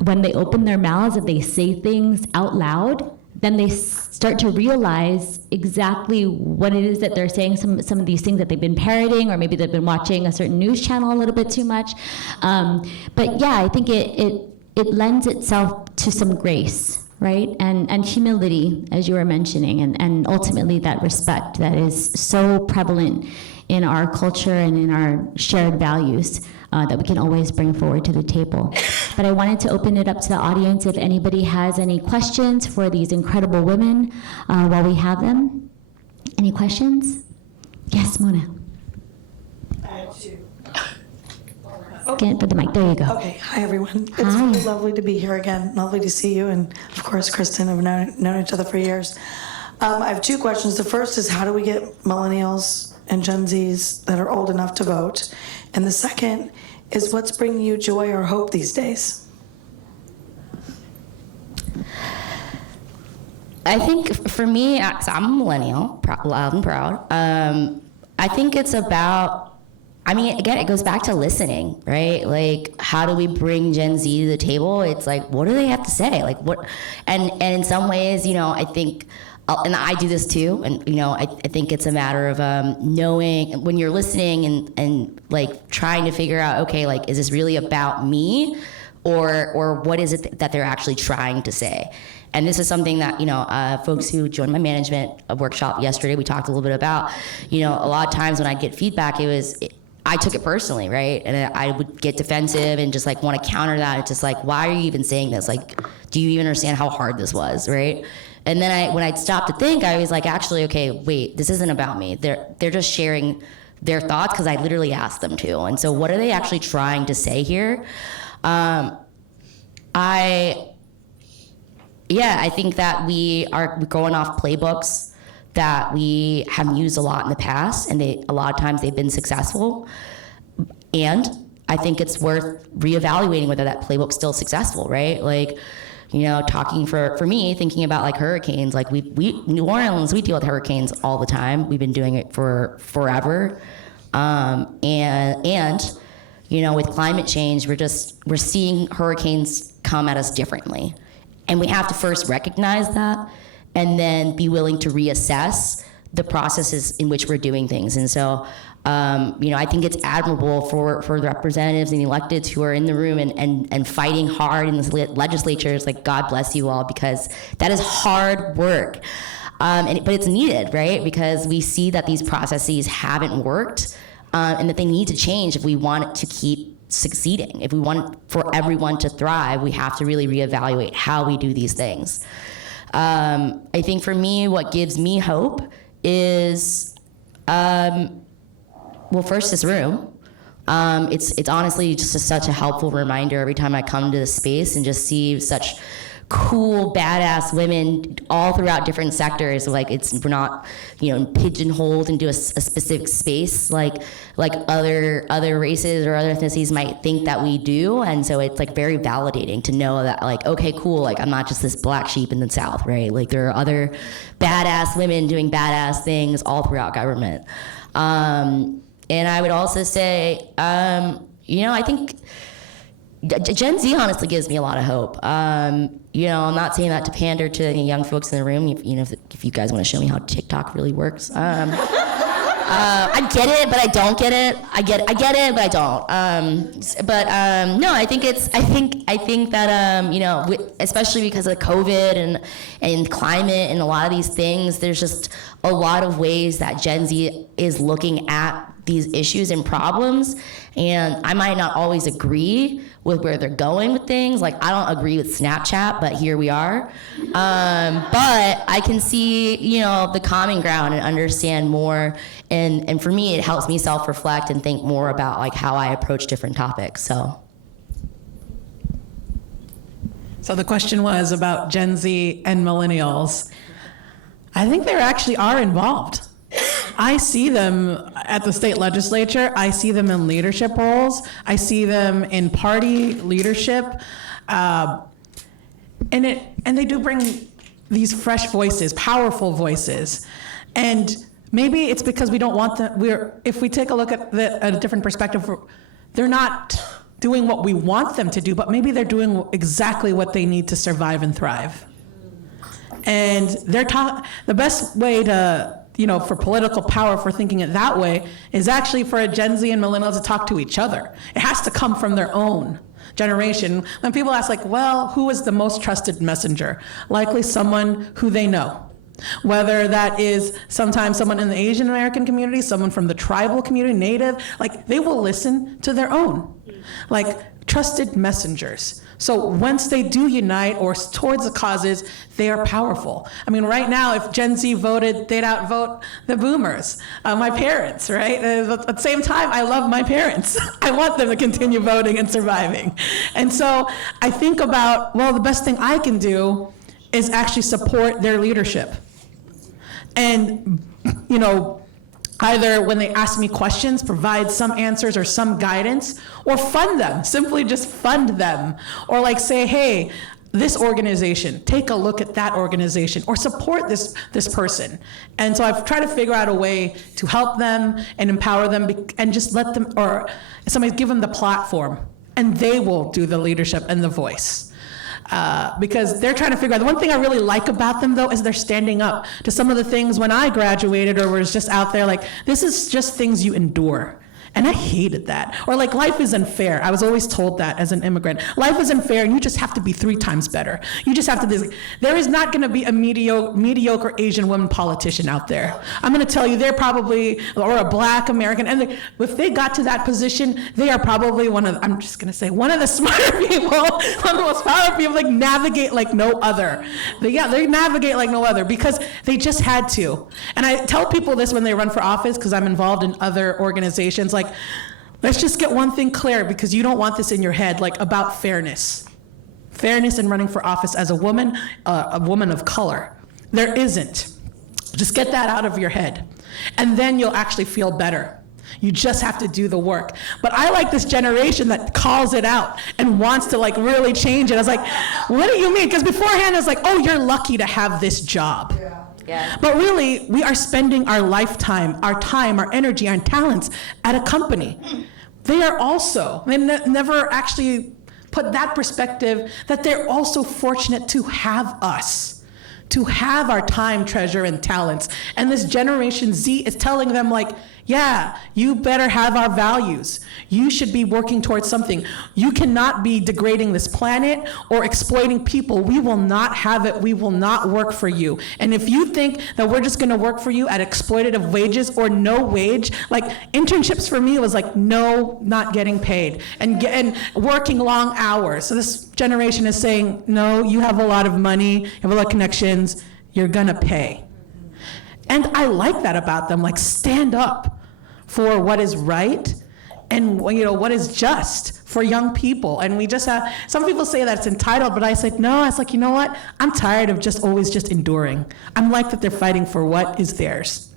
when they open their mouths and they say things out loud, then they start to realize exactly what it is that they're saying, some of these things that they've been parroting, or maybe they've been watching a certain news channel a little bit too much. But yeah, I think it lends itself to some grace, right? And humility, as you were mentioning, and ultimately that respect that is so prevalent in our culture and in our shared values that we can always bring forward to the table. But I wanted to open it up to the audience if anybody has any questions for these incredible women while we have them. Any questions? Yes, Mona. I have two. Get for the mic. There you go. Okay, hi everyone. It's Hi. really lovely to be here again. Lovely to see you, and of course, Kristin, we've known each other for years. I have two questions. The first is, how do we get millennials and Gen Zs that are old enough to vote? And the second is, what's bringing you joy or hope these days? I think for me, so I'm a millennial, loud and proud. I think it's about, I mean, again, it goes back to listening, right? Like, how do we bring Gen Z to the table? It's like, what do they have to say? Like, what, and in some ways, you know, I think, and I do this too, and you know, I think it's a matter of knowing when you're listening and like trying to figure out, okay, like, is this really about me, or what is it that they're actually trying to say? And this is something that, you know, folks who joined my management workshop yesterday, we talked a little bit about. You know, a lot of times when I get feedback, I took it personally, right? And I would get defensive and just like want to counter that. It's just like, why are you even saying this? Like, do you even understand how hard this was, right? And then when I'd stop to think, I was like, actually, okay, wait, this isn't about me. They're just sharing their thoughts because I literally asked them to. And so what are they actually trying to say here? I think that we are going off playbooks that we have used a lot in the past, and a lot of times they've been successful. And I think it's worth reevaluating whether that playbook's still successful, right? Like, you know, talking for me, thinking about like hurricanes, like New Orleans, we deal with hurricanes all the time. We've been doing it for forever. And you know, with climate change, we're seeing hurricanes come at us differently. And we have to first recognize that and then be willing to reassess the processes in which we're doing things. And so, you know, I think it's admirable for the representatives and the electeds who are in the room and fighting hard in the legislatures. Like, God bless you all, because that is hard work. But it's needed, right? Because we see that these processes haven't worked, and that they need to change if we want it to keep succeeding. If we want for everyone to thrive, we have to really reevaluate how we do these things. I think for me, what gives me hope is, well, first, this room. It's honestly just such a helpful reminder every time I come to this space and just see such cool, badass women all throughout different sectors. Like we're not, pigeonholed into a specific space like other races or other ethnicities might think that we do. And so it's like very validating to know that like, okay, cool, like I'm not just this black sheep in the South, right? Like there are other badass women doing badass things all throughout government. And I would also say, I think Gen Z honestly gives me a lot of hope. I'm not saying that to pander to any young folks in the room. If you guys want to show me how TikTok really works, I get it, but I don't get it. I get it, but I don't. No, I think that especially because of COVID and climate and a lot of these things, there's just a lot of ways that Gen Z is looking at these issues and problems, and I might not always agree with where they're going with things. Like I don't agree with Snapchat, but here we are. But I can see, the common ground and understand more. And for me, it helps me self-reflect and think more about like how I approach different topics. So the question was about Gen Z and millennials. I think they actually are involved. I see them at the state legislature. I see them in leadership roles. I see them in party leadership. And they do bring these fresh voices, powerful voices. And maybe it's because we don't want them, if we take a look at a different perspective, they're not doing what we want them to do, but maybe they're doing exactly what they need to survive and thrive. And the best way to, for political power, for thinking it that way, is actually for a Gen Z and millennials to talk to each other. It has to come from their own generation. When people ask like, well, who is the most trusted messenger? Likely someone who they know. Whether that is sometimes someone in the Asian American community, someone from the tribal community, Native, like they will listen to their own. Like trusted messengers. So once they do unite or towards the causes, they are powerful. I mean, right now, if Gen Z voted, they'd outvote the boomers, my parents, right? At the same time, I love my parents. I want them to continue voting and surviving. And so I think about, well, the best thing I can do is actually support their leadership. And, either when they ask me questions, provide some answers or some guidance, or fund them, simply just fund them. Or like say, hey, this organization, take a look at that organization, or support this person. And so I've tried to figure out a way to help them and empower them and just let them, or somebody give them the platform, and they will do the leadership and the voice. Because they're trying to figure out. The one thing I really like about them, though, is they're standing up to some of the things when I graduated or was just out there, like, this is just things you endure. And I hated that. Or like, life is unfair. I was always told that as an immigrant. Life is unfair, and you just have to be 3 times better. You just have to, there is not gonna be a mediocre Asian woman politician out there. I'm gonna tell you, they're probably, or a black American, and if they got to that position, they are probably one of the smarter people, one of the most powerful people, like navigate like no other. They navigate like no other because they just had to. And I tell people this when they run for office, because I'm involved in other organizations, like, let's just get one thing clear, because you don't want this in your head, like about fairness. Fairness in running for office as a woman of color. There isn't. Just get that out of your head. And then you'll actually feel better. You just have to do the work. But I like this generation that calls it out and wants to like really change it. I was like, what do you mean? Because beforehand it's like, oh, you're lucky to have this job. Yeah. But really, we are spending our lifetime, our time, our energy, our talents at a company. They are also, they never actually put that perspective that they're also fortunate to have us, to have our time, treasure, and talents. And this Generation Z is telling them like, yeah, you better have our values. You should be working towards something. You cannot be degrading this planet or exploiting people. We will not have it. We will not work for you. And if you think that we're just gonna work for you at exploitative wages or no wage, like internships for me was like no, not getting paid and working long hours. So this generation is saying, no, you have a lot of money, you have a lot of connections, you're gonna pay. And I like that about them, like stand up for what is right and what is just for young people. And we just have, some people say that it's entitled, but I said, no, I was like, you know what? I'm tired of always enduring. I'm like that they're fighting for what is theirs.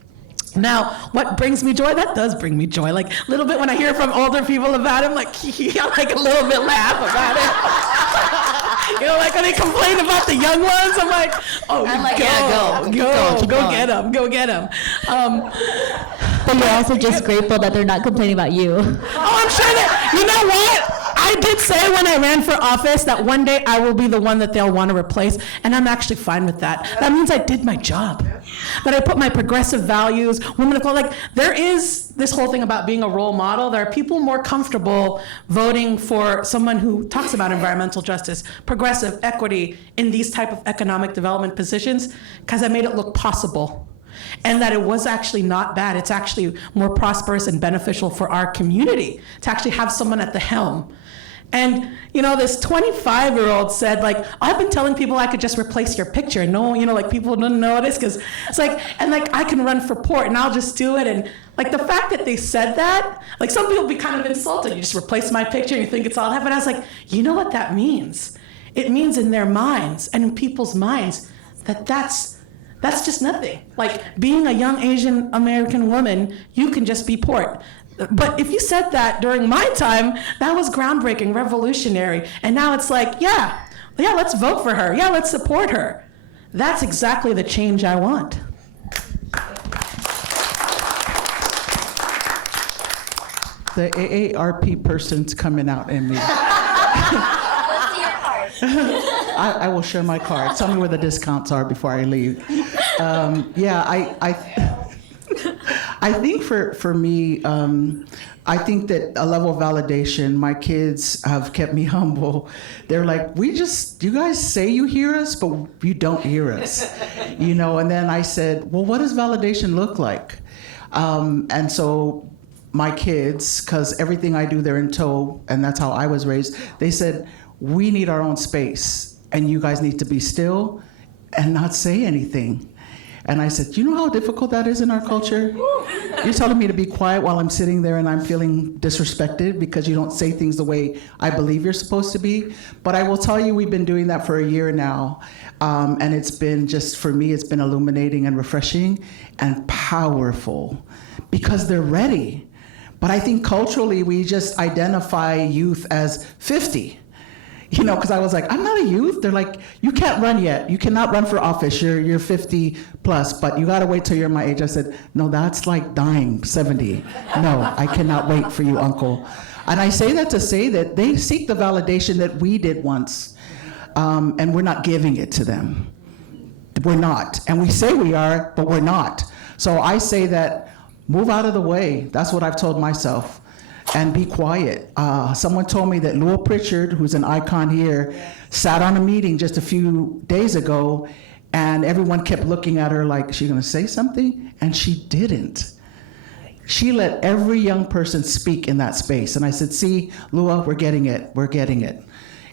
Now, what brings me joy? That does bring me joy. Like a little bit when I hear from older people about it, I'm like, I like a little bit laugh about it. You know, like when they complain about the young ones, I'm like, oh, I'm like, go, yeah, go going. get them, go get them. But you're also just grateful that they're not complaining about you. Oh, I'm sure that, you know what? I did say when I ran for office that one day I will be the one that they'll want to replace, and I'm actually fine with that. That means I did my job. That I put my progressive values, women of color, like there is this whole thing about being a role model. There are people more comfortable voting for someone who talks about environmental justice, progressive equity in these type of economic development positions, because I made it look possible. And that it was actually not bad. It's actually more prosperous and beneficial for our community to actually have someone at the helm. And, you know, this 25-year-old said, like, I've been telling people I could just replace your picture. No, you know, like, people don't notice, because it's like, and like, I can run for port and I'll just do it. And like, the fact that they said that, like, some people be kind of insulted. You just replace my picture and you think it's all happened. I was like, you know what that means? It means in their minds and in people's minds that that's just nothing. Like, being a young Asian American woman, you can just be port. But if you said that during my time, that was groundbreaking, revolutionary. And now it's like, yeah, let's vote for her. Yeah, let's support her. That's exactly the change I want. The AARP person's coming out in me. Let's see your card. I will share my card. Tell me where the discounts are before I leave. I think for me, I think that a level of validation, my kids have kept me humble. They're like, you guys say you hear us, but you don't hear us, you know? And then I said, well, what does validation look like? And so my kids, because everything I do, they're in tow, and that's how I was raised, they said, we need our own space, and you guys need to be still and not say anything. And I said, you know how difficult that is in our culture? You're telling me to be quiet while I'm sitting there and I'm feeling disrespected because you don't say things the way I believe you're supposed to be. But I will tell you, we've been doing that for a year now. And it's been just, for me, it's been illuminating and refreshing and powerful because they're ready. But I think culturally, we just identify youth as 50. You know, because I was like, I'm not a youth. They're like, you can't run yet. You cannot run for office. You're 50 plus, but you got to wait till you're my age. I said, no, that's like dying 70. No, I cannot wait for you, uncle. And I say that to say that they seek the validation that we did once, and we're not giving it to them. We're not. And we say we are, but we're not. So I say that, move out of the way. That's what I've told myself. And be quiet. Someone told me that Lua Pritchard, who's an icon here, sat on a meeting just a few days ago, and everyone kept looking at her like, is she gonna say something? And she didn't. She let every young person speak in that space. And I said, see, Lua, we're getting it.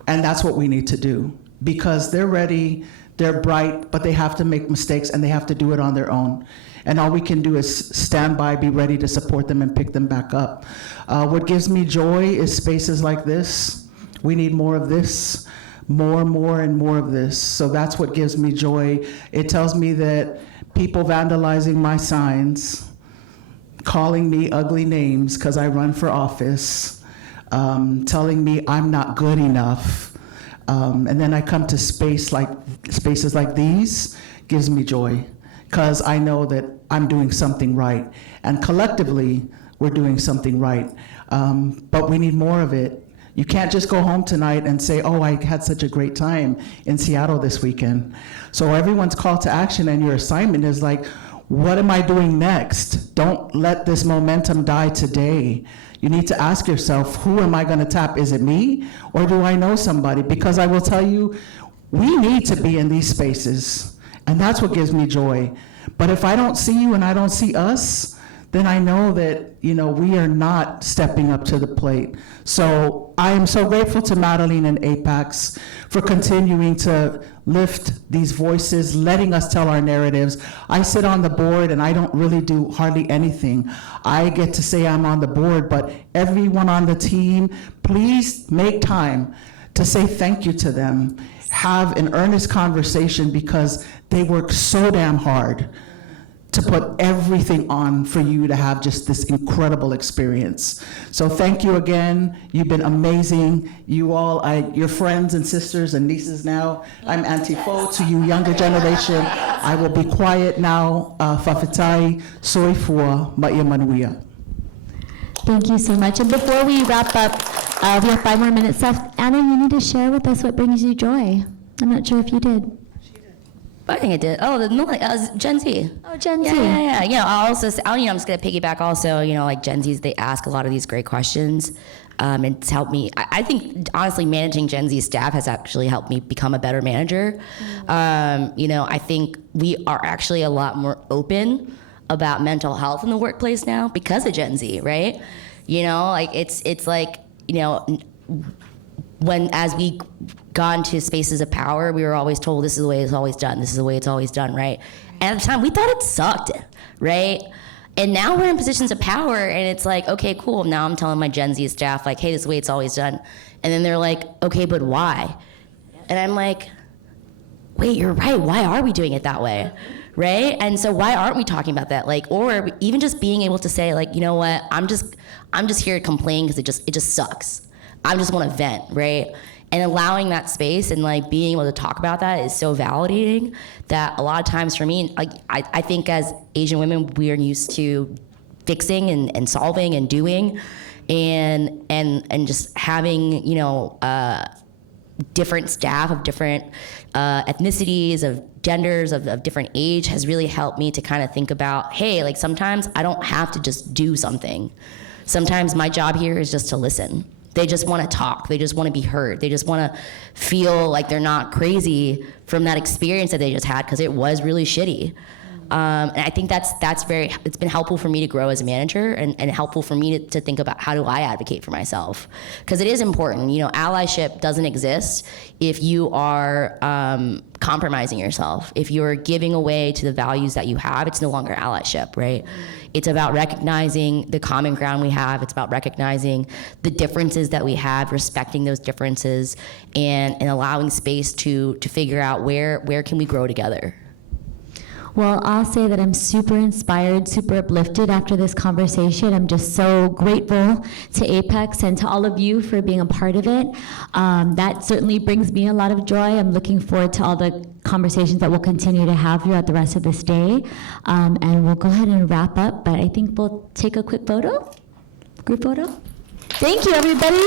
And that's what we need to do, because they're ready, they're bright, but they have to make mistakes and they have to do it on their own. And all we can do is stand by, be ready to support them and pick them back up. What gives me joy is spaces like this. We need more of this, more and more of this. So that's what gives me joy. It tells me that people vandalizing my signs, calling me ugly names because I run for office, telling me I'm not good enough, and then I come to spaces like these, gives me joy. Because I know that I'm doing something right. And collectively, we're doing something right. But we need more of it. You can't just go home tonight and say, oh, I had such a great time in Seattle this weekend. So everyone's call to action and your assignment is like, what am I doing next? Don't let this momentum die today. You need to ask yourself, who am I gonna tap? Is it me, or do I know somebody? Because I will tell you, we need to be in these spaces. And that's what gives me joy. But if I don't see you and I don't see us, then I know that, we are not stepping up to the plate. So I am so grateful to Madeline and APAICS for continuing to lift these voices, letting us tell our narratives. I sit on the board and I don't really do hardly anything. I get to say I'm on the board, but everyone on the team, please make time to say thank you to them. Have an earnest conversation because they work so damn hard to put everything on for you to have just this incredible experience. So thank you again. You've been amazing. You all, your friends and sisters and nieces now. I'm Auntie Fo to you younger generation. I will be quiet now. Fafitai, soy fua, ma'ia manuia. Thank you so much. And before we wrap up, we have 5 more minutes left. Anna, you need to share with us what brings you joy. I'm not sure if you did. I think I did. Oh, Gen Z. Oh, Gen Z. Yeah. I'll also, I'm just gonna piggyback. Also, like Gen Zs, they ask a lot of these great questions, and it's helped me. I think honestly, managing Gen Z staff has actually helped me become a better manager. I think we are actually a lot more open about mental health in the workplace now because of Gen Z, right? It's like when as we gone to spaces of power, we were always told this is the way it's always done. This is the way it's always done, right? And at the time, we thought it sucked, right? And now we're in positions of power, and it's like, okay, cool. Now I'm telling my Gen Z staff, like, hey, this is the way it's always done. And then they're like, okay, but why? And I'm like, wait, you're right. Why are we doing it that way? Right? And so why aren't we talking about that? Or even just being able to say, you know what? I'm just here to complain because it just sucks. I just want to vent, right? And allowing that space and being able to talk about that is so validating that a lot of times for me, I think as Asian women, we are used to fixing and solving and doing, and just having different staff of different ethnicities, of genders, of different age has really helped me to kind of think about, hey, sometimes I don't have to just do something. Sometimes my job here is just to listen. They just want to talk. They just want to be heard. They just want to feel like they're not crazy from that experience that they just had because it was really shitty. And I think it's been helpful for me to grow as a manager and helpful for me to think about how do I advocate for myself? Because it is important. Allyship doesn't exist if you are compromising yourself. If you're giving away to the values that you have, it's no longer allyship, right? It's about recognizing the common ground we have. It's about recognizing the differences that we have, respecting those differences, and allowing space to figure out where can we grow together. Well, I'll say that I'm super inspired, super uplifted after this conversation. I'm just so grateful to APAICS and to all of you for being a part of it. That certainly brings me a lot of joy. I'm looking forward to all the conversations that we'll continue to have throughout the rest of this day. And we'll go ahead and wrap up, but I think we'll take a quick photo, group photo. Thank you, everybody.